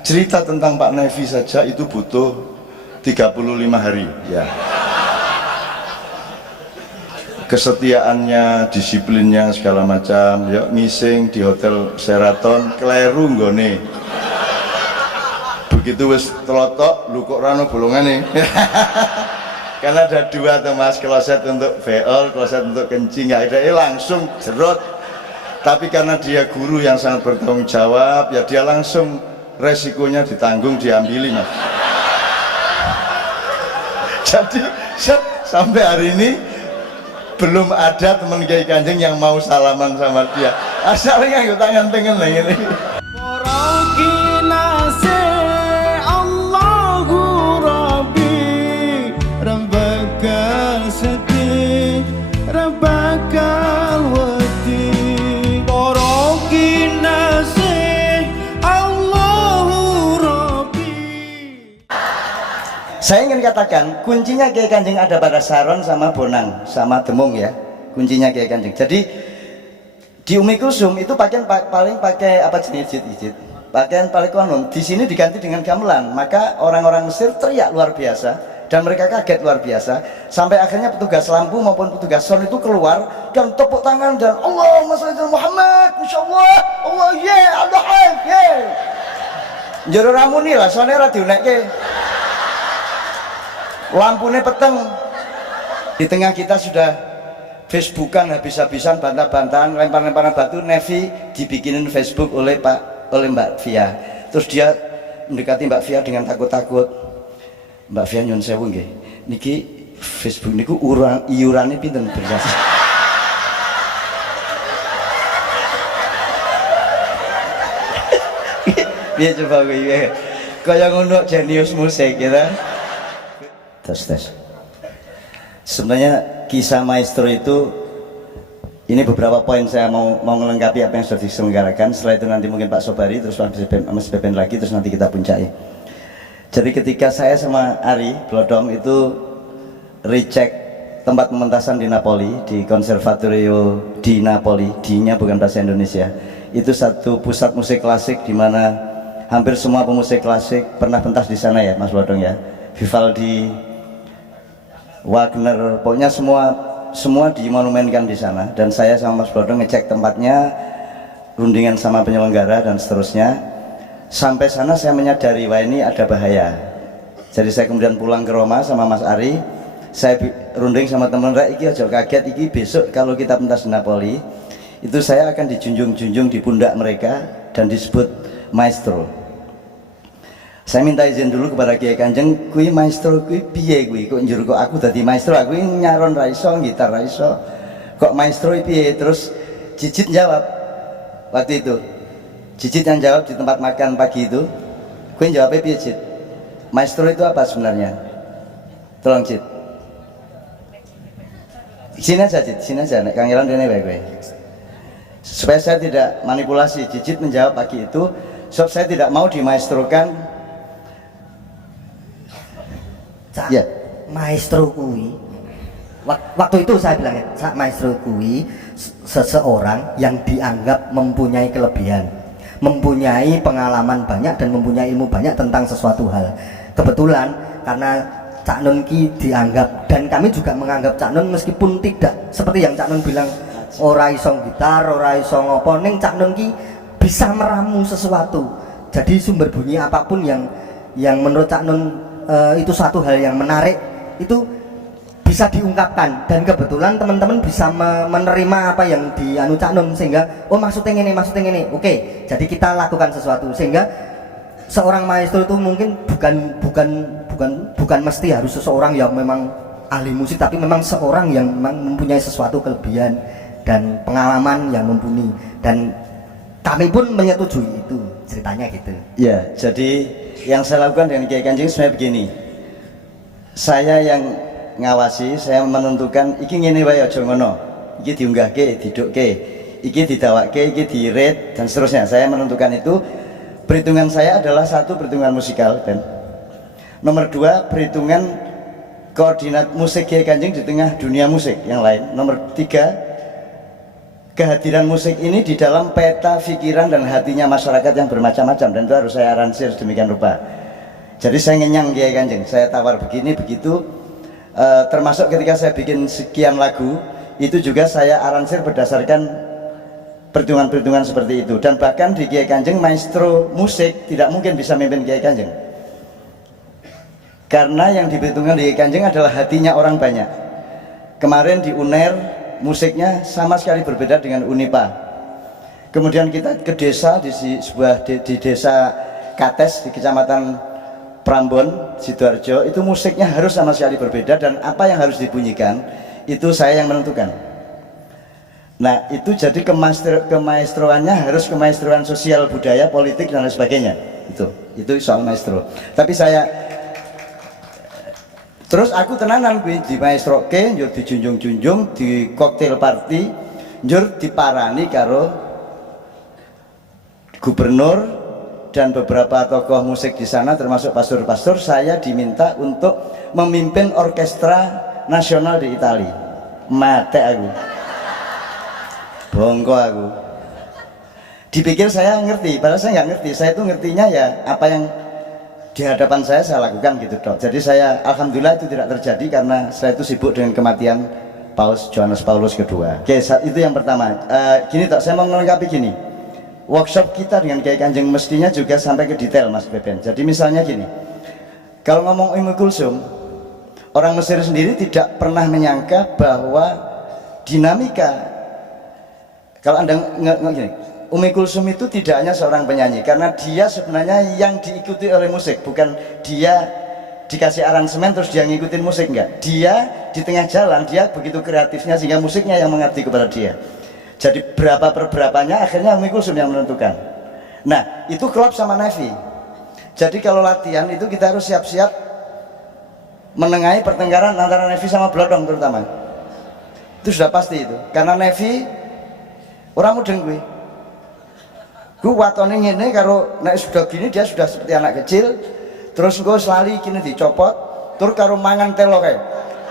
Cerita tentang Pak Nevi saja itu butuh 35 hari ya. Kesetiaannya, disiplinnya segala macam. Ya ngising di hotel Sheraton kleru nggone. Begitu wis telotok lu kok rano bolongane. Karena ada dua tuh mas, kloset untuk veol, kloset untuk kencing, nggak ada, langsung jerot. Tapi karena dia guru yang sangat bertanggung jawab, ya dia langsung resikonya ditanggung, diambili mas. Jadi sampai hari ini belum ada teman Kiai Kanjeng yang mau salaman sama dia. Asalnya nggak tangan tengen lah ini. Saya ingin katakan kuncinya Kiai Kanjeng ada pada Saron sama Bonang sama Demung ya, kuncinya Kiai Kanjeng. Jadi di Umi Kusum itu pakaian paling pakai apa jenis ijit, pakaian paling konon. Di sini diganti dengan gamelan, maka orang-orang Mesir teriak luar biasa dan mereka kaget luar biasa. Sampai akhirnya petugas lampu maupun petugas sound itu keluar dan tepuk tangan dan Allahumma sholli ala Muhammad, insyaallah, Allah ye, Allah ye. Jero ramuni lah, soalnya ora diunekke. Lampunya peteng. Di tengah kita sudah Facebookan habis-habisan, bantah-bantahan, lempar-lemparan batu. Nevi dibikinin Facebook oleh Mbak Via. Terus dia mendekati Mbak Via dengan takut-takut. Mbak Via nyun sewu nggih. Niki Facebook niku iurane pinten beras. Dia coba gue kayak ngono jenius musik gitu. Tes. Sebenarnya kisah maestro itu ini beberapa poin saya mau melengkapi apa yang sudah diselenggarakan. Setelah itu nanti mungkin Pak Sobari terus Mas Beben lagi terus nanti kita puncai. Jadi ketika saya sama Ari Blodom itu recheck tempat pementasan di Napoli, di Konservatorio di Napoli, D-nya bukan bahasa Indonesia. Itu satu pusat musik klasik di mana hampir semua pemusik klasik pernah pentas di sana ya Mas Blodong ya. Vivaldi, Wagner, pokoknya semua dimonumenkan di sana. Dan saya sama Mas Blodong ngecek tempatnya, rundingan sama penyelenggara dan seterusnya. Sampai sana saya menyadari wah ini ada bahaya. Jadi saya kemudian pulang ke Roma sama Mas Ari. Saya runding sama teman saya, iki aja kaget, iki besok kalau kita pentas di Napoli itu saya akan dijunjung-junjung di pundak mereka dan disebut maestro. Saya minta izin dulu kepada Kiai Kanjeng, kui maestro kui piye kui, kok njur kok aku dadi maestro, aku nyaron ra iso, gitar ra iso. Kok maestro piye? Terus Cicit jawab waktu itu. Cicit yang jawab di tempat makan pagi itu. Kui jawabnya piye, Cit? Maestro itu apa sebenarnya? Tolong Cit. Sini aja Cit, sini aja, nek Kang Iran dene wae kowe. Supaya saya tidak manipulasi, Cicit menjawab pagi itu, sebab saya tidak mau dimaestrokan. Ya. Maestro kui, waktu itu saya bilang ya, maestro kui seseorang yang dianggap mempunyai kelebihan, mempunyai pengalaman banyak dan mempunyai ilmu banyak tentang sesuatu hal. Kebetulan karena Cak Nun ki dianggap, dan kami juga menganggap Cak Nun meskipun tidak seperti yang Cak Nun bilang ora iso gitar, ora iso ngopo, ning Cak Nun ki bisa meramu sesuatu. Jadi sumber bunyi apapun yang menurut Cak Nun itu satu hal yang menarik, itu bisa diungkapkan, dan kebetulan teman-teman bisa menerima apa yang dianu Cak Nun, sehingga oh maksudnya ini, oke, jadi kita lakukan sesuatu. Sehingga seorang maestro itu mungkin bukan mesti harus seseorang yang memang ahli musik, tapi memang seorang yang memang mempunyai sesuatu kelebihan dan pengalaman yang mumpuni, dan kami pun menyetujui itu, ceritanya gitu ya. Jadi yang saya lakukan dengan Kiai Kanjeng sebenarnya begini, saya yang ngawasi, saya menentukan iki ngene wae aja ngono, iki diunggahke, didukke, iki didawakke, iki di-rate dan seterusnya. Saya menentukan itu. Perhitungan saya adalah satu, perhitungan musikal, dan nomor dua, perhitungan koordinat musik Kiai Kanjeng di tengah dunia musik yang lain. Nomor tiga, kehadiran musik ini di dalam peta pikiran dan hatinya masyarakat yang bermacam-macam, dan itu harus saya aransir sedemikian rupa. Jadi saya ngenyang Kiai Kanjeng, saya tawar begini begitu, termasuk ketika saya bikin sekian lagu itu juga saya aransir berdasarkan perhitungan-perhitungan seperti itu. Dan bahkan di Kiai Kanjeng, maestro musik tidak mungkin bisa memimpin Kiai Kanjeng, karena yang diperhitungkan di Kiai Kanjeng adalah hatinya orang banyak. Kemarin di UNER musiknya sama sekali berbeda dengan UNIPA. Kemudian kita ke desa di desa Kates di Kecamatan Prambon, Sidoarjo, itu musiknya harus sama sekali berbeda, dan apa yang harus dibunyikan itu saya yang menentukan. Nah itu jadi kemaestroannya harus kemaestroan sosial, budaya, politik dan lain sebagainya. Itu soal maestro. Tapi saya terus aku tenanan di maestro ke, njur dijunjung-junjung di cocktail party, njur diparani karo gubernur dan beberapa tokoh musik di sana, termasuk pastor-pastor. Saya diminta untuk memimpin orkestra nasional di Italia. Mate aku. Bongko aku. Dipikir saya ngerti, padahal saya nggak ngerti. Saya itu ngertinya ya apa yang di hadapan saya lakukan gitu dok. Jadi saya alhamdulillah itu tidak terjadi karena saya itu sibuk dengan kematian Paus Johannes Paulus II. Oke, itu yang pertama. Gini dok, saya mau melengkapi gini. Workshop kita dengan Kiai Kanjeng mestinya juga sampai ke detail Mas Beben. Jadi misalnya gini, kalau ngomong Ummu Kulsum, orang Mesir sendiri tidak pernah menyangka bahwa dinamika, kalau Anda gini, Ummu Kulsum itu tidak hanya seorang penyanyi, karena dia sebenarnya yang diikuti oleh musik, bukan dia dikasih aransemen terus dia ngikutin musik, enggak. Dia di tengah jalan, dia begitu kreatifnya sehingga musiknya yang mengabdi kepada dia. Jadi berapa per berapanya akhirnya Ummu Kulsum yang menentukan. Nah itu klop sama Nevi. Jadi kalau latihan itu kita harus siap-siap menengahi pertengkaran antara Nevi sama Blodong terutama. Itu sudah pasti itu, karena Nevi orang mudeng gue watone ngene karo nek sudah gini dia sudah seperti anak kecil, terus gue selali gini dicopot, terus karo mangan telo kae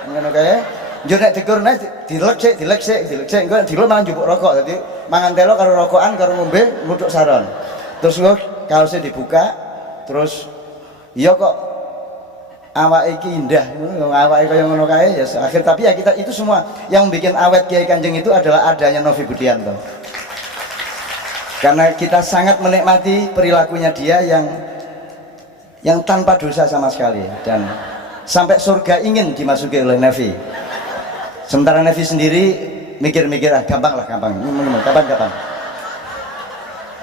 ngono kae, njur nek dikur nek dilek sik gue dilek malah njupuk rokok, jadi mangan telo karo rokokan karo ngombe nguduk saron, terus gue kaosnya dibuka, terus iya kok awake iki indah, awake kaya ngono kae ya akhir. Tapi ya kita itu semua yang bikin awet Kiai Kanjeng itu adalah adanya Novi Budianto, karena kita sangat menikmati perilakunya dia yang tanpa dosa sama sekali, dan sampai surga ingin dimasuki oleh Nevi. Sementara Nevi sendiri mikir-mikir gampang kapan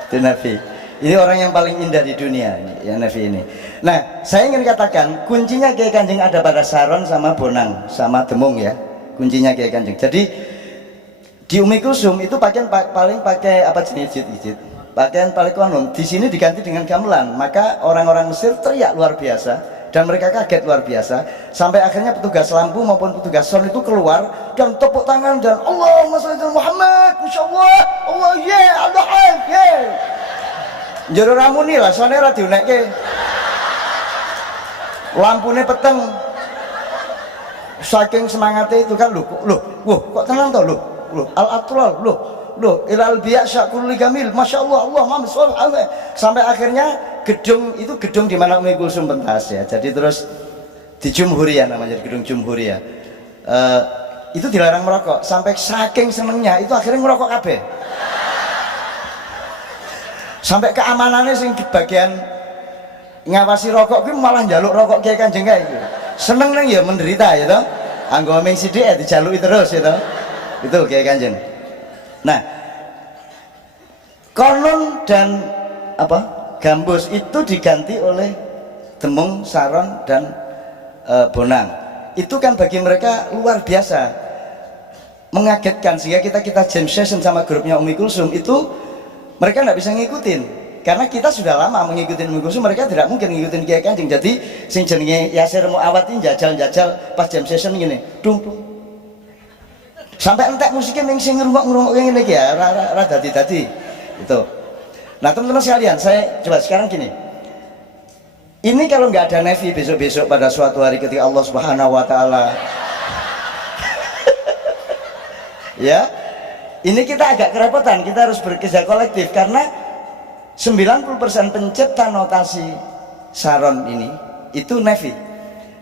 itu Nevi. Ini orang yang paling indah di dunia ya Nevi ini. Nah saya ingin katakan kuncinya Kiai Kanjeng ada pada Saron sama Bonang sama Demung ya, kuncinya Kiai Kanjeng. Jadi di Ummu Kulsum itu pakaian paling pakai apa jenis ijit, pakaian paling konon. Di sini diganti dengan gamelan, maka orang-orang Mesir teriak luar biasa dan mereka kaget luar biasa, sampai akhirnya petugas lampu maupun petugas sound itu keluar dan tepuk tangan dan Allahumma sholli ala Muhammad, insyaallah, Allah yeah, Allah yeah. Njero ramuni lah, soalnya ora diunekke. Lampune peteng. Saking semangatnya itu kan, kok tenang toh al-atlal, ilal biya syakul ligamil, masya Allah, Allah Muhammad SAW. Sampai akhirnya gedung di mana Ummu Kulsum pentas ya. Jadi terus di Jumhuria namanya, di gedung Jumhuria. Itu dilarang merokok, sampai saking senengnya itu akhirnya ngerokok kabeh. Sampai keamanannya sing di bagian ngawasi rokok gue malah njaluk rokok Kiai Kanjeng kae iki. Seneng nang ya menderita ya toh. Anggo ming sithik ya dijaluki terus ya toh. Itu Kiai Kanjeng. Nah, konon dan gambus itu diganti oleh Demung, Saron dan Bonang. Itu kan bagi mereka luar biasa, mengagetkan, sehingga kita jam session sama grupnya Ummu Kulsum itu mereka tidak bisa ngikutin, karena kita sudah lama mengikuti Ummu Kulsum, mereka tidak mungkin ngikutin Kiai Kanjeng. Jadi sing jenenge Yasir Muawatin jajal-jajal pas jam session gini, dung sampai entek musiknya yang sing ngerungok ngene iki ya, ora dadi itu. Nah teman-teman sekalian, saya coba sekarang gini, ini kalau nggak ada Nevi besok-besok pada suatu hari ketika Allah Subhanahu wa Ta'ala ya, Ini kita agak kerepotan, kita harus bekerja kolektif karena 90% pencipta notasi Saron ini itu Nevi,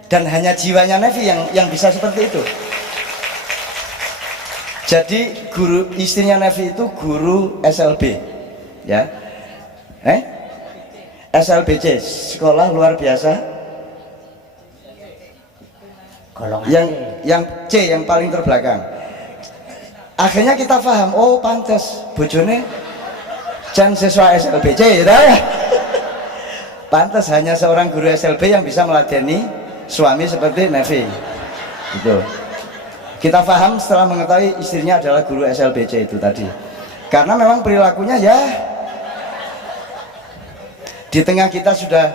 dan hanya jiwanya Nevi yang bisa seperti itu. Jadi guru istrinya Nevi itu guru SLB, ya, SLBC, sekolah luar biasa. Yang C, yang paling terbelakang. Akhirnya kita paham, oh pantas bojone can siswa SLBC ya. Pantas hanya seorang guru SLB yang bisa meladeni suami seperti Nevi. Gitu. Kita paham setelah mengetahui istrinya adalah guru SLBC itu tadi. Karena memang perilakunya ya, di tengah kita sudah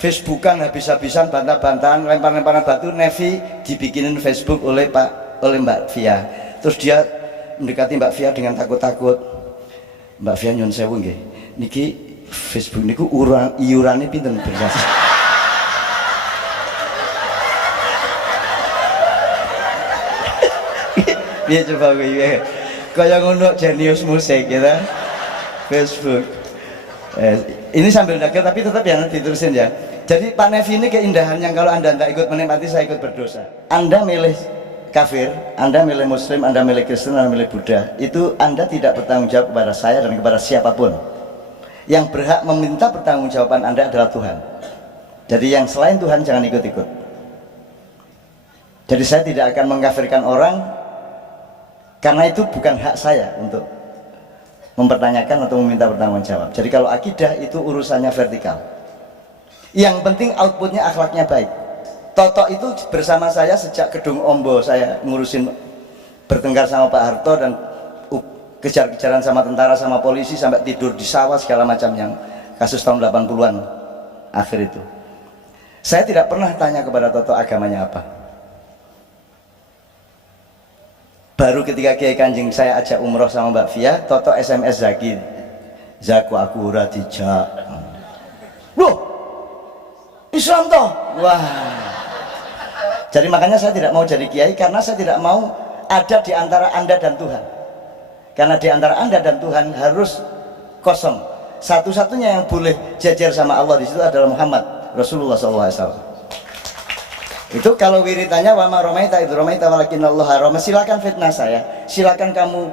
Facebookan habis-habisan, bantah-bantahan, lempar-lemparan batu, Nevi dibikinin Facebook oleh Mbak Via. Terus dia mendekati Mbak Via dengan takut-takut. Mbak Via nyun sewu nggih, niki Facebook niku iurane pinten beras. Dia coba gue kayak ngono jenius musik gitu. Facebook. Ini sambil dagel tapi tetap ya diterusin ya. Jadi Pak Nevi ini keindahan yang kalau Anda tidak ikut menikmati, saya ikut berdosa. Anda milih kafir, Anda milih Muslim, Anda milih Kristen, Anda milih Buddha, itu Anda tidak bertanggung jawab kepada saya dan kepada siapapun. Yang berhak meminta pertanggungjawaban Anda adalah Tuhan. Jadi yang selain Tuhan jangan ikut-ikut. Jadi saya tidak akan mengkafirkan orang, karena itu bukan hak saya untuk mempertanyakan atau meminta pertanggungjawab. Jadi kalau akidah itu urusannya vertikal. Yang penting outputnya akhlaknya baik. Toto itu bersama saya sejak gedung Ombo, saya ngurusin bertengkar sama Pak Harto dan kejar-kejaran sama tentara sama polisi sampai tidur di sawah segala macam yang kasus tahun 80-an akhir itu. Saya tidak pernah tanya kepada Toto agamanya apa. Baru ketika Kiai Kanjeng saya ajak umroh sama Mbak Via, Toto SMS Zaki, Zaku aku ora dijak. Loh, Islam toh? Wah. Jadi makanya saya tidak mau jadi kiai, karena saya tidak mau ada di antara Anda dan Tuhan. Karena di antara Anda dan Tuhan harus kosong. Satu-satunya yang boleh jajar sama Allah di situ adalah Muhammad Rasulullah SAW. Itu kalau wiritannya wa ma romaita itu romaita walakinallah harama, silakan fitnah saya, silakan kamu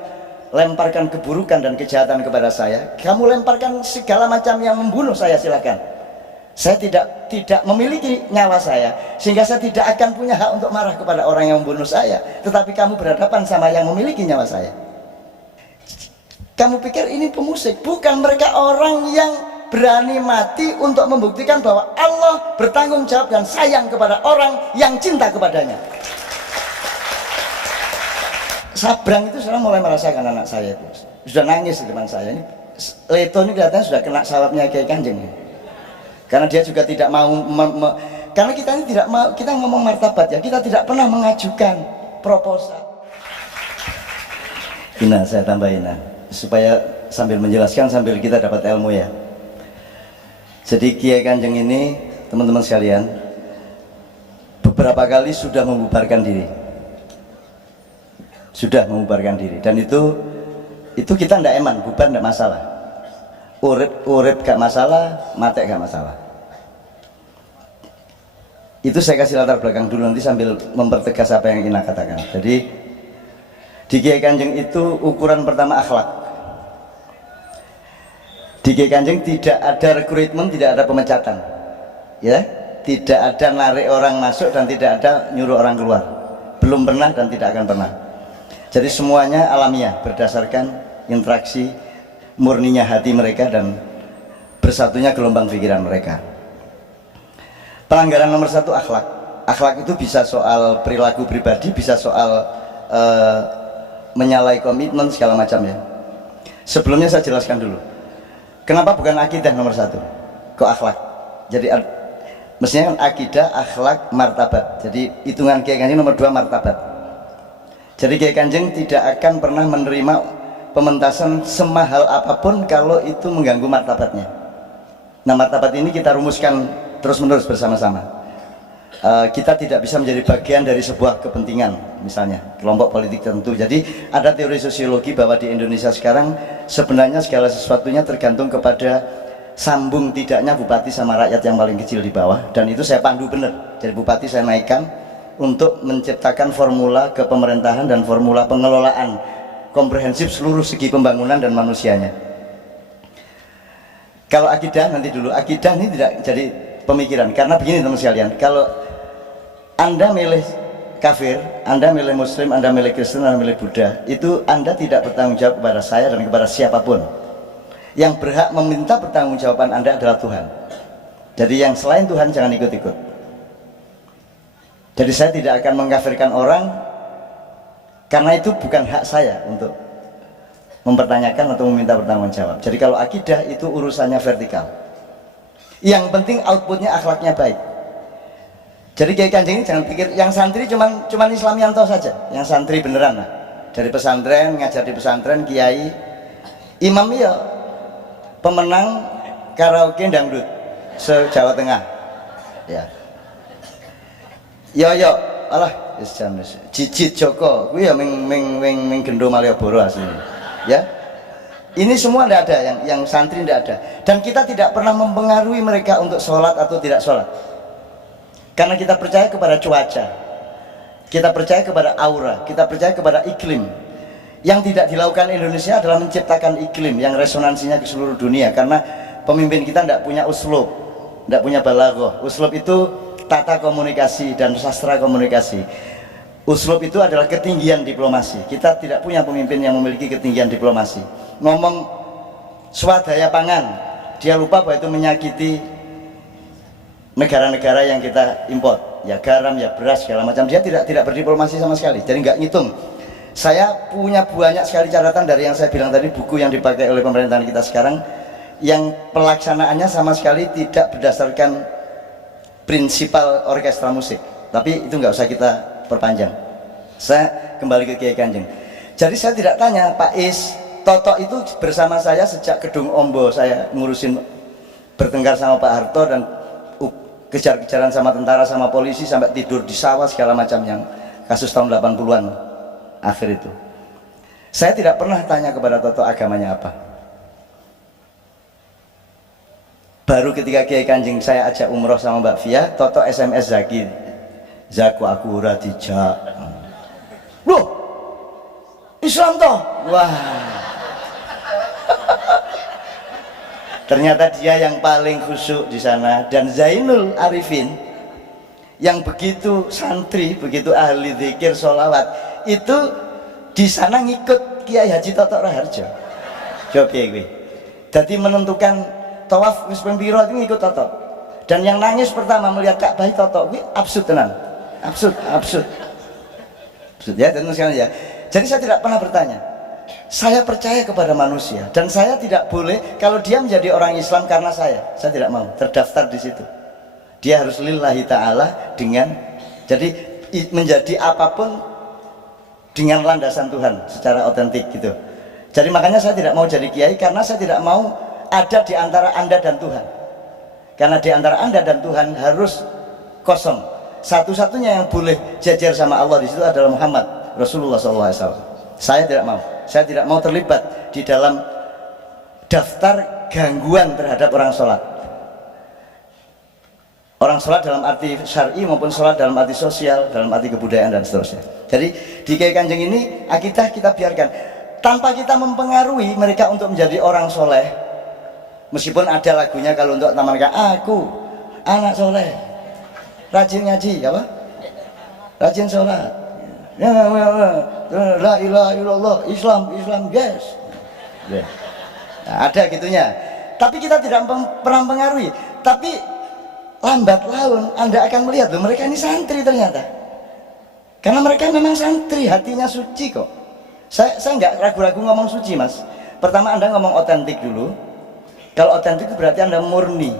lemparkan keburukan dan kejahatan kepada saya, kamu lemparkan segala macam yang membunuh saya, silakan. Saya tidak memiliki nyawa saya, sehingga saya tidak akan punya hak untuk marah kepada orang yang membunuh saya. Tetapi kamu berhadapan sama yang memiliki nyawa saya. Kamu pikir ini pemusik? Bukan, mereka orang yang berani mati untuk membuktikan bahwa Allah bertanggung jawab dan sayang kepada orang yang cinta kepadanya. Sabrang itu sekarang mulai merasakan anak saya itu sudah nangis di depan saya. Ini Leto ini kelihatannya sudah kena salapnya Kiai Kanjeng. Karena dia juga tidak mau karena kita ini tidak mau, kita ngomong martabat ya, kita tidak pernah mengajukan proposal. Ina saya tambahin supaya sambil menjelaskan sambil kita dapat ilmu ya. Jadi Kiai Kanjeng ini teman-teman sekalian beberapa kali sudah membubarkan diri, dan itu kita ndak eman, bubar ndak masalah, urip gak masalah, mati gak masalah. Itu saya kasih latar belakang dulu, nanti sambil mempertegas apa yang Ina katakan. Jadi di Kiai Kanjeng itu ukuran pertama akhlak. Di Kiai Kanjeng tidak ada rekrutmen, tidak ada pemecatan, ya, tidak ada narik orang masuk dan tidak ada nyuruh orang keluar, belum pernah dan tidak akan pernah. Jadi semuanya alamiah berdasarkan interaksi murninya hati mereka dan bersatunya gelombang pikiran mereka. Pelanggaran nomor satu akhlak. Akhlak itu bisa soal perilaku pribadi, bisa soal menyalahi komitmen segala macam ya. Sebelumnya saya jelaskan dulu. Kenapa bukan akidah nomor satu? Kok akhlak? Jadi mestinya kan akidah, akhlak, martabat. Jadi hitungan Kiai Kanjeng nomor 2 martabat. Jadi Kiai Kanjeng tidak akan pernah menerima pementasan semahal apapun kalau itu mengganggu martabatnya. Nah, martabat ini kita rumuskan terus menerus bersama-sama. Kita tidak bisa menjadi bagian dari sebuah kepentingan, misalnya kelompok politik tertentu. Jadi ada teori sosiologi bahwa di Indonesia sekarang sebenarnya segala sesuatunya tergantung kepada sambung tidaknya bupati sama rakyat yang paling kecil di bawah, dan itu saya pandu bener. Jadi bupati saya naikkan untuk menciptakan formula kepemerintahan dan formula pengelolaan komprehensif seluruh segi pembangunan dan manusianya. Kalau akidah nanti dulu, akidah ini tidak jadi pemikiran, karena begini teman sekalian, kalau Anda milih kafir, Anda milih Muslim, Anda milih Kristen, Anda milih Buddha, itu Anda tidak bertanggung jawab kepada saya dan kepada siapapun. Yang berhak meminta pertanggungjawaban Anda adalah Tuhan. Jadi yang selain Tuhan jangan ikut-ikut. Jadi saya tidak akan mengkafirkan orang, karena itu bukan hak saya untuk mempertanyakan atau meminta pertanggungjawab. Jadi kalau akidah itu urusannya vertikal. Yang penting outputnya akhlaknya baik. Jadi Kiai Kanjeng ini jangan pikir yang santri cuman Islamianto saja, yang santri beneran lah. Dari pesantren, ngajar di pesantren, kiai, imam ya pemenang karaoke dangdut se-Jawa Tengah. Ya. Yo alah wis jam wis. Jijit Joko kuwi ya ming Gendo Malioboro asline. Ya, ini semua tidak ada, yang santri tidak ada, dan kita tidak pernah mempengaruhi mereka untuk sholat atau tidak sholat, karena kita percaya kepada cuaca, kita percaya kepada aura, kita percaya kepada iklim. Yang tidak dilakukan Indonesia adalah menciptakan iklim yang resonansinya ke seluruh dunia, karena pemimpin kita tidak punya uslub, tidak punya balaghah. Uslub itu tata komunikasi dan sastra komunikasi. Uslub itu adalah ketinggian diplomasi. Kita tidak punya pemimpin yang memiliki ketinggian diplomasi. Ngomong swadaya pangan, dia lupa bahwa itu menyakiti negara-negara yang kita import. Ya garam, ya beras, segala macam. Dia tidak berdiplomasi sama sekali. Jadi nggak ngitung. Saya punya banyak sekali catatan dari yang saya bilang tadi, buku yang dipakai oleh pemerintahan kita sekarang, yang pelaksanaannya sama sekali tidak berdasarkan prinsipal orkestra musik. Tapi itu nggak usah kita perpanjang. Saya kembali ke Kiai Kanjeng. Jadi saya tidak tanya Pak Is, Toto itu bersama saya sejak Gedung Ombo, saya ngurusin bertengkar sama Pak Harto dan kejar-kejaran sama tentara sama polisi sampai tidur di sawah segala macam, yang kasus tahun 80-an akhir itu. Saya tidak pernah tanya kepada Toto agamanya apa. Baru ketika Kiai Kanjeng saya ajak umroh sama Mbak Fia, Toto SMS Zaki, Zaku aku ora dijak. Loh, Islam toh? Wah. Ternyata dia yang paling khusyuk di sana, dan Zainul Arifin yang begitu santri, begitu ahli zikir, sholawat, itu di sana ngikut Kiai Haji Toto Raharjo. Coba gue. Jadi menentukan tawaf wis ping pira itu ngikut Toto. Dan yang nangis pertama melihat Ka'bah Toto, gue absurd tenan. Absurd ya, dan sekali ya. Jadi saya tidak pernah bertanya. Saya percaya kepada manusia, dan saya tidak boleh kalau dia menjadi orang Islam karena saya tidak mau terdaftar di situ. Dia harus lillahi ta'ala, dengan jadi menjadi apapun dengan landasan Tuhan secara otentik gitu. Jadi makanya saya tidak mau jadi kiai, karena saya tidak mau ada di antara Anda dan Tuhan. Karena di antara Anda dan Tuhan harus kosong. Satu-satunya yang boleh jajar sama Allah di situ adalah Muhammad Rasulullah SAW. Saya tidak mau terlibat di dalam daftar gangguan terhadap orang sholat. Orang sholat dalam arti syar'i maupun sholat dalam arti sosial, dalam arti kebudayaan dan seterusnya. Jadi di Kiai Kanjeng ini akidah kita biarkan tanpa kita mempengaruhi mereka untuk menjadi orang soleh. Meskipun ada lagunya kalau untuk taman aku anak soleh, rajin ngaji, apa? Rajin sholat. La ilaha illallah, Islam, guys. Nah, ada gitunya. Tapi kita tidak pernah mempengaruhi. Tapi lambat laun Anda akan melihat loh, mereka ini santri ternyata. Karena mereka memang santri, hatinya suci kok. Saya nggak ragu-ragu ngomong suci, Mas. Pertama Anda ngomong otentik dulu. Kalau otentik itu berarti Anda murni.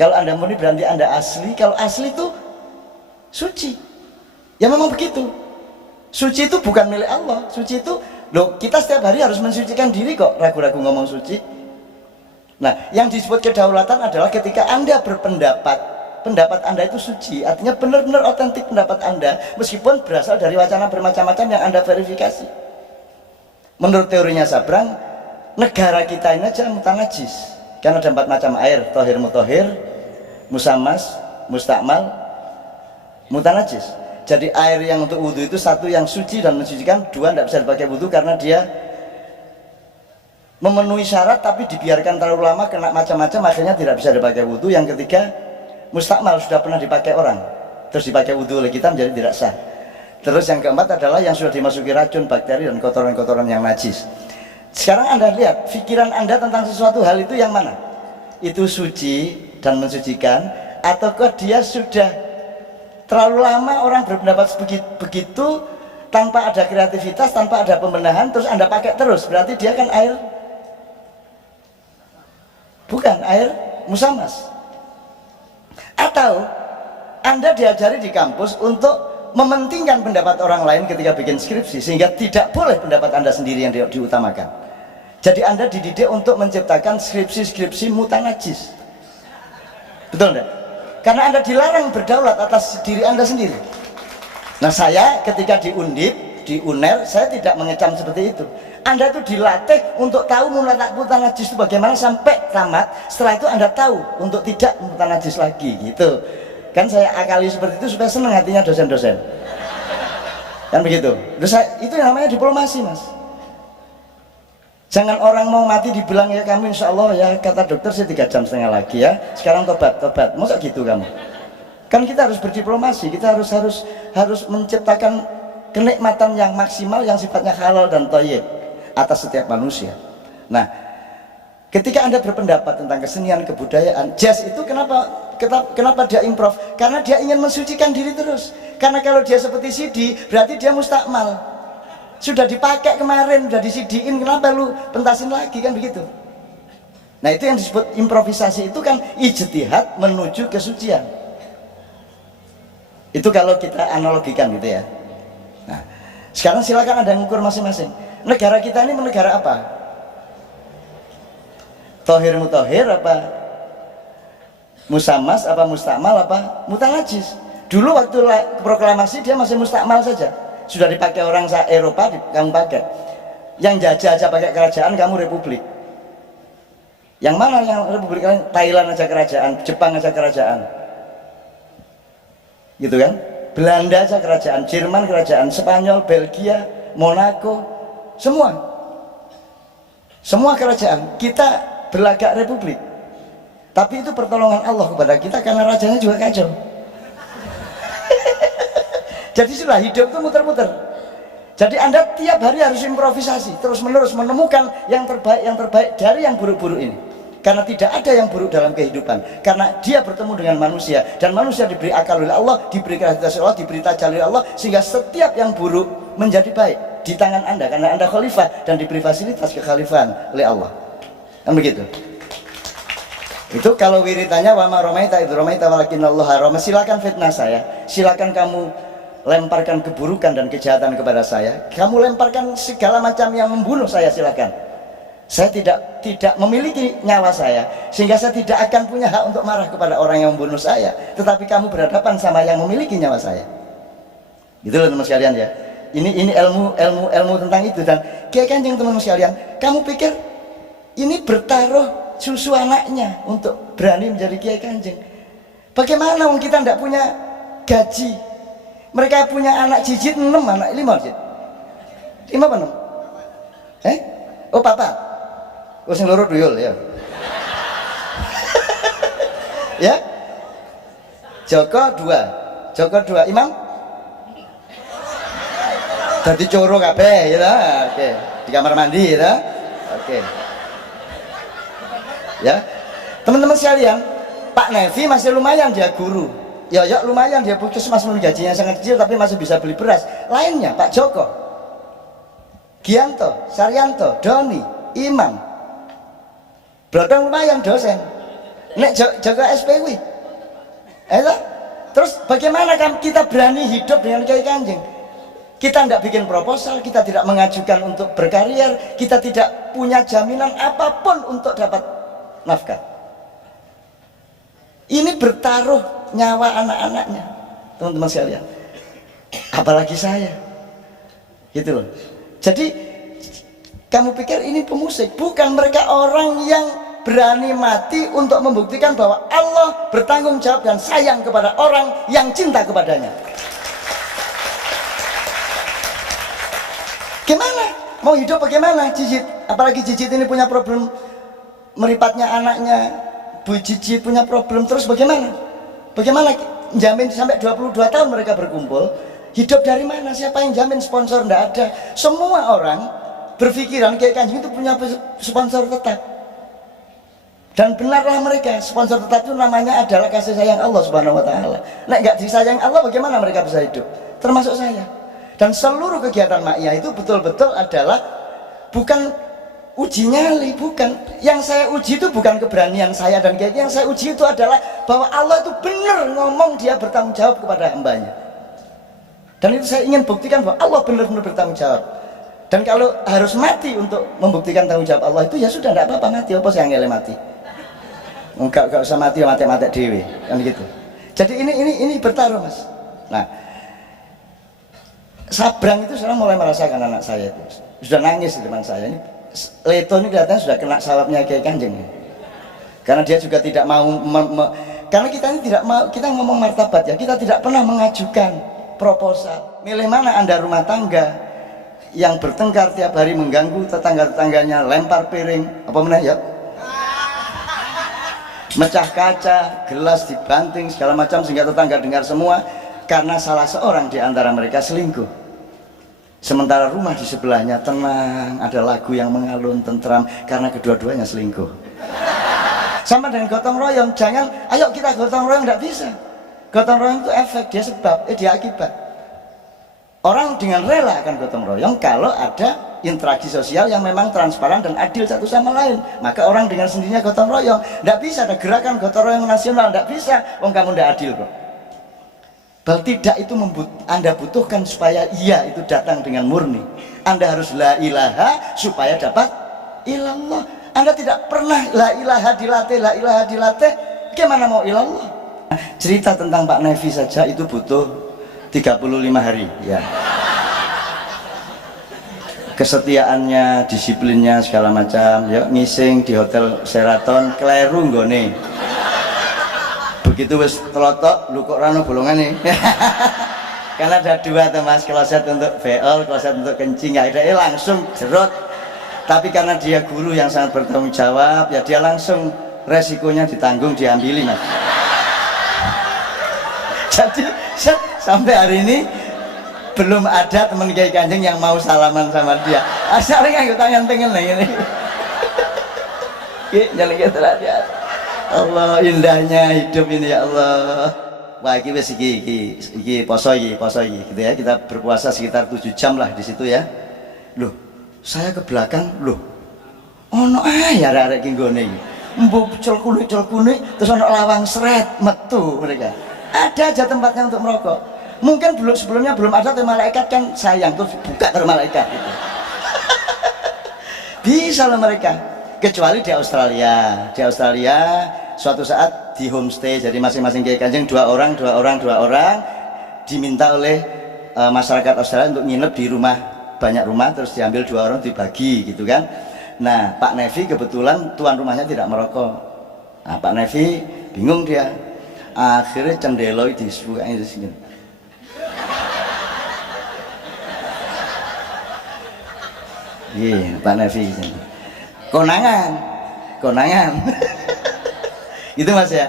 Kalau Anda murni berarti Anda asli. Kalau asli itu suci. Ya memang begitu. Suci itu bukan milik Allah. Suci itu, loh, kita setiap hari harus mensucikan diri kok. Ragu-ragu ngomong suci. Nah, yang disebut kedaulatan adalah ketika Anda berpendapat pendapat Anda itu suci, artinya benar-benar otentik pendapat Anda, meskipun berasal dari wacana bermacam-macam yang Anda verifikasi. Menurut teorinya Sabrang, negara kita ini aja mutanajis, karena ada 4 macam air: tohir, mutohir, musamas, mustakmal, mutanajis. Jadi air yang untuk wudhu itu 1 yang suci dan mensucikan, 2 tidak bisa dipakai wudhu karena dia memenuhi syarat tapi dibiarkan terlalu lama kena macam-macam, akhirnya tidak bisa dipakai wudhu. Yang ketiga, mustakmal, sudah pernah dipakai orang terus dipakai wudhu oleh kita menjadi tidak sah. Terus yang keempat adalah yang sudah dimasuki racun, bakteri, dan kotoran-kotoran yang najis. Sekarang Anda lihat, pikiran Anda tentang sesuatu hal itu yang mana? Itu suci dan mensucikan, ataukah dia sudah terlalu lama orang berpendapat begitu tanpa ada kreativitas, tanpa ada pembenahan, terus Anda pakai terus, berarti dia kan air, bukan air musamas. Atau Anda diajari di kampus untuk mementingkan pendapat orang lain ketika bikin skripsi, sehingga tidak boleh pendapat Anda sendiri yang diutamakan. Jadi Anda dididik untuk menciptakan skripsi-skripsi mutanajis. Betul enggak? Karena Anda dilarang berdaulat atas diri Anda sendiri. Nah, saya ketika di Undip, di UNER, saya tidak mengecam seperti itu. Anda itu dilatih untuk tahu mutanajis itu bagaimana sampai tamat. Setelah itu Anda tahu untuk tidak mutanajis lagi, gitu. Kan saya akali seperti itu supaya senang hatinya dosen-dosen. Kan begitu. Terus itu yang namanya diplomasi, Mas. Jangan orang mau mati dibilang, ya kamu insya Allah ya kata dokter sih 3,5 jam lagi ya. Sekarang tobat. Masa gitu kamu? Kan kita harus berdiplomasi. Kita harus menciptakan kenikmatan yang maksimal yang sifatnya halal dan thayyib atas setiap manusia. Nah, ketika Anda berpendapat tentang kesenian, kebudayaan, jazz itu kenapa dia improv? Karena dia ingin mensucikan diri terus. Karena kalau dia seperti CD, berarti dia mustakmal. Sudah dipakai kemarin, sudah di CD-in, kenapa lu pentasin lagi, kan begitu. Nah, itu yang disebut improvisasi, itu kan ijtihad menuju kesucian. Itu kalau kita analogikan gitu ya. Nah, sekarang silakan Anda ngukur masing-masing. Negara kita ini negara apa? Tohir mutohir apa? Musamas apa mustakmal apa mutanajis? Dulu waktu proklamasi dia masih mustakmal saja. Sudah dipakai orang Eropa, kamu pakai. Yang jajah aja pakai kerajaan, kamu republik. Yang mana yang republik lain? Thailand aja kerajaan, Jepang aja kerajaan. Gitu kan? Belanda aja kerajaan, Jerman kerajaan, Spanyol, Belgia, Monaco, semua kerajaan. Kita berlagak republik. Tapi itu pertolongan Allah kepada kita karena rajanya juga kacau. Jadi sudah hidup itu muter-muter. Jadi Anda tiap hari harus improvisasi, terus-menerus menemukan yang terbaik dari yang buruk-buruk ini. Karena tidak ada yang buruk dalam kehidupan. Karena dia bertemu dengan manusia, dan manusia diberi akal oleh Allah, diberi kreativitas oleh Allah, diberi tajalli oleh Allah, sehingga setiap yang buruk menjadi baik di tangan Anda karena Anda khalifah dan diberi fasilitas kekhalifahan oleh Allah. Kan begitu. Itu kalau wiritannya wa ma romaita idh romaita walakinnallaha rama. Silakan fitnah saya, silakan kamu lemparkan keburukan dan kejahatan kepada saya, kamu lemparkan segala macam yang membunuh saya, silakan. Saya tidak memiliki nyawa saya, sehingga saya tidak akan punya hak untuk marah kepada orang yang membunuh saya. Tetapi kamu berhadapan sama yang memiliki nyawa saya. Gitu loh teman sekalian ya. Ini ilmu tentang itu. Dan Kiai Kanjeng teman sekalian, kamu pikir ini bertaruh susu anaknya untuk berani menjadi Kiai Kanjeng? Bagaimana wong kita tidak punya gaji? Mereka punya anak cicit 6, anak 5 cicit. 5 apa 6? Oh papa. Oh sing loro duyul ya. Ya. Joko 2. Imam? Dadi coro kabeh ya. Oke. Di kamar mandi ya. Oke. Ya. Teman-teman sekalian, Pak Nevi masih lumayan dia guru. Ya lumayan dia puskesmas, gajinya sangat kecil tapi masih bisa beli beras. Lainnya Pak Joko, Gianto, Saryanto, Doni, Imam, Blodong lumayan dosen. Nek Joko SPW. Terus bagaimana kita berani hidup dengan Kiai Kanjeng? Kita tidak bikin proposal, kita tidak mengajukan untuk berkarier, kita tidak punya jaminan apapun untuk dapat nafkah. Ini bertaruh nyawa anak-anaknya, teman-teman sekalian. Apalagi saya, gitu loh. Jadi kamu pikir ini pemusik? Bukan, mereka orang yang berani mati untuk membuktikan bahwa Allah bertanggung jawab dan sayang kepada orang yang cinta kepadanya. Gimana? Mau hidup bagaimana Cicit? Apalagi Cicit ini punya problem meripatnya anaknya, Bu Cicit punya problem, terus bagaimana? Bagaimana jamin sampai 22 tahun mereka berkumpul? Hidup dari mana? Siapa yang jamin? Sponsor enggak ada. Semua orang berpikiran kayak Kanjeng itu punya sponsor tetap. Dan benarlah mereka, sponsor tetap itu namanya adalah kasih sayang Allah Subhanahu wa taala. Nek enggak disayang Allah, bagaimana mereka bisa hidup? Termasuk saya. Dan seluruh kegiatan Ma'iyah itu betul-betul adalah bukan uji nyali, bukan. Yang saya uji itu bukan keberanian saya dan kayaknya, yang saya uji itu adalah bahwa Allah itu benar ngomong, dia bertanggung jawab kepada hambanya. Dan itu saya ingin buktikan bahwa Allah benar-benar bertanggung jawab. Dan kalau harus mati untuk membuktikan tanggung jawab Allah itu, ya sudah, tidak apa-apa mati. Apa sih yang ngele mati? Enggak usah mati, mati dewe kan gitu. Jadi ini bertaruh, Mas. Nah, Sabrang itu sekarang mulai merasakan anak saya itu sudah nangis di depan saya. Ini Leto ini kelihatannya sudah kena salapnya Kiai Kanjeng, karena dia juga tidak mau karena kita ini tidak mau, kita ngomong martabat ya, kita tidak pernah mengajukan proposal. Milih mana Anda rumah tangga yang bertengkar tiap hari, mengganggu tetangga-tetangganya, lempar piring, apa mana ya, mecah kaca, gelas dibanting segala macam sehingga tetangga dengar semua, karena salah seorang di antara mereka selingkuh. Sementara rumah di sebelahnya tenang, ada lagu yang mengalun tentram, karena kedua-duanya selingkuh. Sama dengan gotong royong, jangan ayo kita gotong royong, tidak bisa. Gotong royong itu efek, dia sebab, dia akibat. Orang dengan rela akan gotong royong kalau ada interaksi sosial yang memang transparan dan adil satu sama lain. Maka orang dengan sendirinya gotong royong. Tidak bisa ada gerakan gotong royong nasional, tidak bisa. Wong kamu tidak adil kok. Bal tidak, itu Anda butuhkan supaya iya itu datang dengan murni. Anda harus la ilaha supaya dapat ilallah. Anda tidak pernah la ilaha dilatih, gimana mau ilallah? Cerita tentang Pak Nevi saja itu butuh 35 hari ya. Kesetiaannya, disiplinnya segala macam. Yuk ngising di hotel Sheraton, kleru nggone. Begitu wis telotok, lu kok rano bolongane. Karena ada dua tuh Mas, kloset untuk beol, kloset untuk kencing, ya langsung jerot. Tapi karena dia guru yang sangat bertanggung jawab, ya dia langsung resikonya ditanggung, diambili Mas. Jadi sampai hari ini belum ada teman Kiai Kanjeng yang mau salaman sama dia. Asalnya nganggo tangan tengen lah ini. Ki jalan kita lihat. Allah, indahnya hidup ini ya Allah. Wah, iki wis iki poso iki gitu ya. Kita berpuasa sekitar 7 jam lah di situ ya. Loh, saya ke belakang, loh. Ono ae arek-arek ki nggone iki. Mbok celkunik terus ono lawang sret metu mereka. Ada aja tempatnya untuk merokok. Mungkin sebelumnya belum ada, tapi malaikat kan sayang terus buka ke malaikat gitu. Bisa loh mereka. Kecuali di Australia suatu saat di homestay, jadi masing-masing Kiai Kanjeng dua orang diminta oleh masyarakat Australia untuk nginep di rumah, banyak rumah, terus diambil 2 orang dibagi gitu kan. Nah Pak Nevi kebetulan tuan rumahnya tidak merokok. Nah Pak Nevi bingung dia, akhirnya cendeloi di sini. Iya Pak Nevi konangan gitu Mas ya.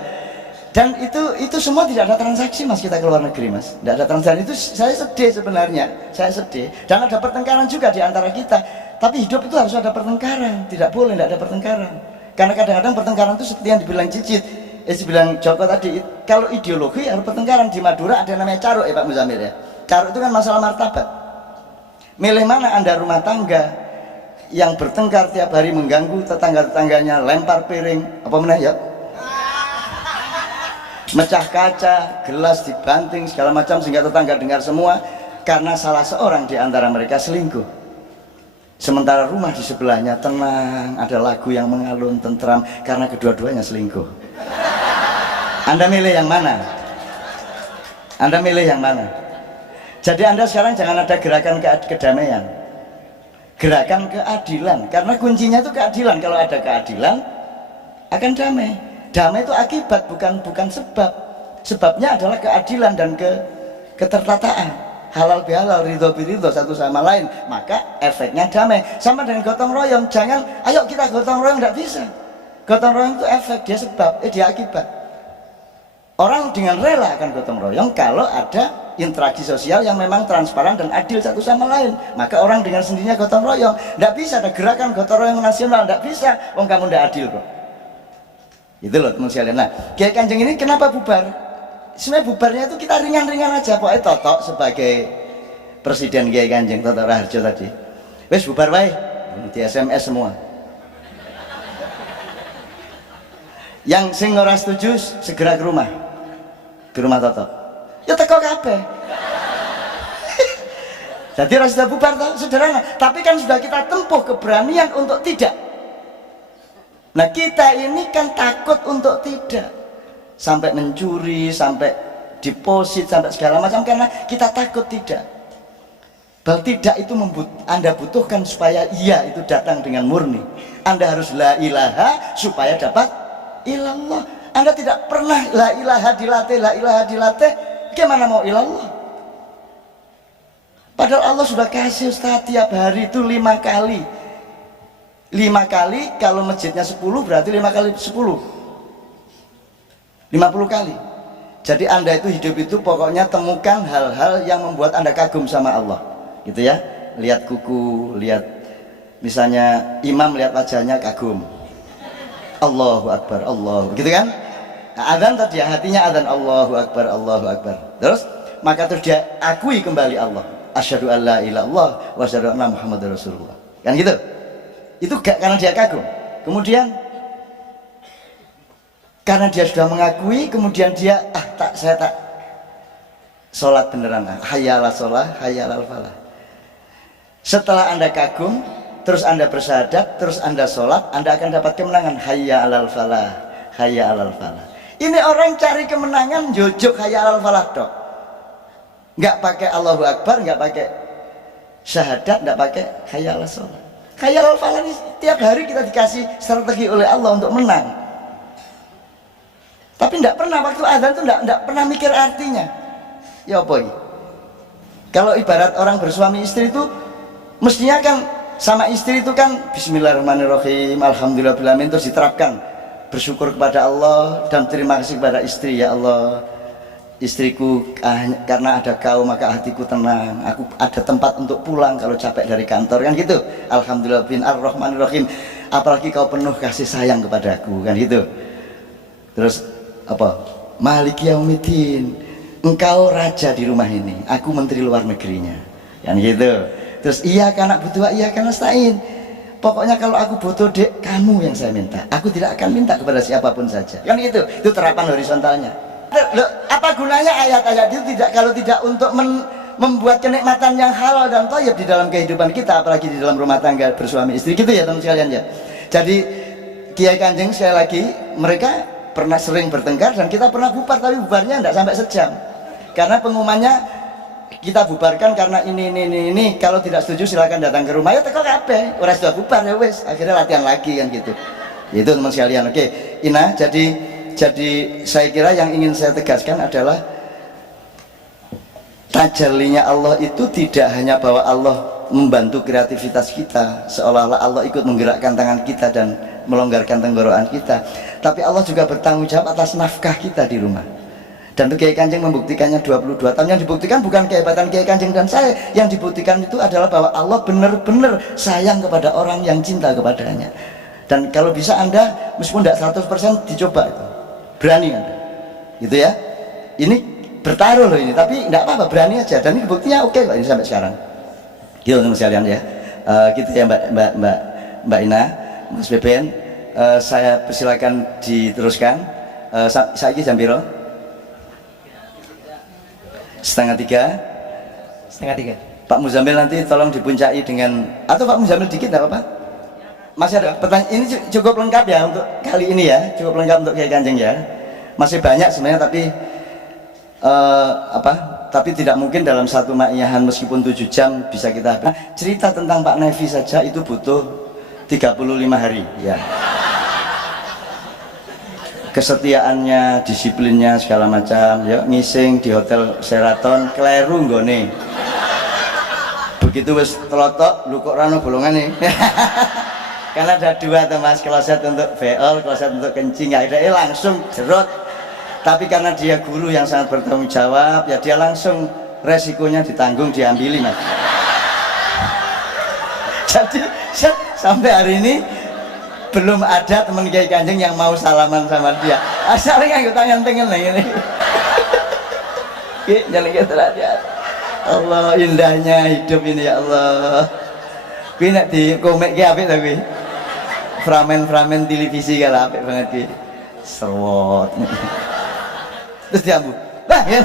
Dan itu semua tidak ada transaksi Mas, kita ke luar negeri Mas, tidak ada transaksi. Itu saya sedih sebenarnya, saya sedih. Dan ada pertengkaran juga di antara kita. Tapi hidup itu harus ada pertengkaran, tidak boleh tidak ada pertengkaran. Karena kadang-kadang pertengkaran itu seperti yang dibilang Cicit, dibilang Joko tadi, kalau ideologi harus pertengkaran. Di Madura ada namanya caruk ya Pak Muzamil ya. Caruk itu kan masalah martabat. Milih mana Anda rumah tangga yang bertengkar tiap hari, mengganggu tetangga-tetangganya, lempar piring, apa mana ya, mecah kaca, gelas dibanting segala macam sehingga tetangga dengar semua, karena salah seorang di antara mereka selingkuh. Sementara rumah di sebelahnya tenang, ada lagu yang mengalun tentram, karena kedua-duanya selingkuh. Anda milih yang mana? Anda milih yang mana? Jadi Anda sekarang jangan ada gerakan kedamaian, gerakan keadilan, karena kuncinya itu keadilan. Kalau ada keadilan akan damai. Damai itu akibat, bukan sebab. Sebabnya adalah keadilan dan ketertataan, halal bihalal, ridho biridho satu sama lain, maka efeknya damai. Sama dengan gotong royong, jangan ayo kita gotong royong, tidak bisa. Gotong royong itu efek, dia sebab, dia akibat. Orang dengan rela akan gotong royong kalau ada interaksi sosial yang memang transparan dan adil satu sama lain, maka orang dengan sendirinya gotong royong. Tidak bisa ada gerakan gotong royong nasional, tidak bisa, kamu tidak adil kok. Itu loh teman sekalian. Nah, Kiai Kanjeng ini kenapa bubar? Sebenarnya bubarnya itu kita ringan-ringan aja. Pokoknya Toto sebagai presiden Kiai Kanjeng, Toto Raharjo tadi, wes bubar wae, di SMS semua. Yang sing ora setuju segera ke rumah Toto. Ya teko kabeh. Jadi harus sudah bubar toh, sederhana. Tapi kan sudah kita tempuh keberanian untuk tidak. Nah kita ini kan takut untuk tidak, sampai mencuri, sampai deposit, sampai segala macam, karena kita takut tidak. Bal tidak itu Anda butuhkan supaya iya itu datang dengan murni. Anda harus la ilaha supaya dapat ilallah. Anda tidak pernah la ilaha dilatih, gimana mau ilallah? Padahal Allah sudah kasih Ustaz tiap hari itu 5 kali. 5 kali, kalau masjidnya 10 berarti 5 kali 10, 50 kali. Jadi Anda itu hidup itu pokoknya temukan hal-hal yang membuat Anda kagum sama Allah, gitu ya. Lihat kuku, lihat misalnya imam, lihat wajahnya kagum, Allahu Akbar, Allah, gitu kan. Nah, adzan tadi hatinya adzan Allahu Akbar, Allahu Akbar. Terus maka terus dia akui kembali Allah, asyhadu alla ilaha illallah wa asyhadu anna muhammadar rasulullah, kan gitu. Itu gak karena dia kagum. Kemudian karena dia sudah mengakui, kemudian dia saya tak sholat beneran, hayya ala sholah, hayya ala falah. Setelah Anda kagum, terus Anda bersyahadat, terus Anda sholat, Anda akan dapat kemenangan, hayya ala falah, hayya ala falah. Ini orang cari kemenangan jojo hayya ala falah dok, nggak pakai Allahu Akbar, nggak pakai syahadat, nggak pakai hayya ala sholah. Khayal al-falah ini tiap hari kita dikasih strategi oleh Allah untuk menang. Tapi tidak pernah waktu azan itu tidak pernah mikir artinya. Ya apa ini? Kalau ibarat orang bersuami istri itu mestinya kan sama istri itu kan bismillahirrahmanirrahim, alhamdulillahirabbil alamin, terus diterapkan bersyukur kepada Allah dan terima kasih kepada istri. Ya Allah, istriku, karena ada kau maka hatiku tenang, aku ada tempat untuk pulang kalau capek dari kantor, kan gitu. Alhamdulillah bin ar-rahmanir-rahim, apalagi kau penuh kasih sayang kepadaku, kan gitu. Terus apa, maliki yaumiddin, engkau raja di rumah ini, aku menteri luar negerinya, kan gitu. Terus iya karena butuh, iya karena stain, pokoknya kalau aku butuh dek, kamu yang saya minta, aku tidak akan minta kepada siapapun saja, kan gitu. Itu terapan horizontalnya. Loh, apa gunanya ayat-ayat itu kalau tidak untuk membuat kenikmatan yang halal dan thayyib di dalam kehidupan kita, apalagi di dalam rumah tangga bersuami istri, gitu ya teman sekalian ya. Jadi Kiai Kanjeng sekali lagi, mereka pernah sering bertengkar dan kita pernah bubar, tapi bubarnya tidak sampai sejam, karena pengumumannya kita bubarkan karena ini, kalau tidak setuju silakan datang ke rumah. Ya teko kabeh, ora sudah bubar ya wes, akhirnya latihan lagi, kan gitu. Itu teman sekalian. Oke, Ina, jadi saya kira yang ingin saya tegaskan adalah tajallinya Allah itu tidak hanya bahwa Allah membantu kreativitas kita, seolah-olah Allah ikut menggerakkan tangan kita dan melonggarkan tenggorokan kita, tapi Allah juga bertanggung jawab atas nafkah kita di rumah. Dan Kiai Kanjeng membuktikannya 22 tahun. Yang dibuktikan bukan kehebatan Kiai Kanjeng dan saya, yang dibuktikan itu adalah bahwa Allah benar-benar sayang kepada orang yang cinta kepadanya. Dan kalau bisa Anda meskipun tidak 100% dicoba itu, berani Anda, gitu ya. Ini bertaruh loh ini, tapi tidak apa-apa, berani aja. Dan ini buktinya oke kok ini sampai sekarang. Gitu teman sekalian ya. Gitu ya Mbak Ina, Mas Beben. Saya persilakan diteruskan. Saiki jam piro? 2:30. Pak Muzamil nanti tolong dipuncai dengan, atau Pak Muzamil dikit tidak apa-apa. Masih ada pertanyaan, ini cukup lengkap ya untuk kali ini ya, cukup lengkap untuk Kiai Kanjeng ya. Masih banyak sebenarnya, tapi tapi tidak mungkin dalam satu ma'iyahan meskipun 7 jam bisa kita cerita tentang Pak Nevi saja itu butuh 35 hari ya. Kesetiaannya, disiplinnya segala macam ya, ngising di hotel Sheraton kleru nggone begitu wis telotok lu kok rano bolongan nih. Karena ada 2 tuh mas, kloset untuk VL, kloset untuk kencing, akhirnya langsung jerot. Tapi karena dia guru yang sangat bertanggung jawab ya dia langsung resikonya ditanggung, diambili mas. Jadi sampai hari ini belum ada teman Kiai Kanjeng yang mau salaman sama dia. Asalnya nggak tangan tengen lah ini. Jangan kita lihat. Allah indahnya hidup ini ya Allah. Kui nak di komik ki apik ta kui. Framen televisi kala apik banget ki. Serwot. Terus diambu. Lah ya.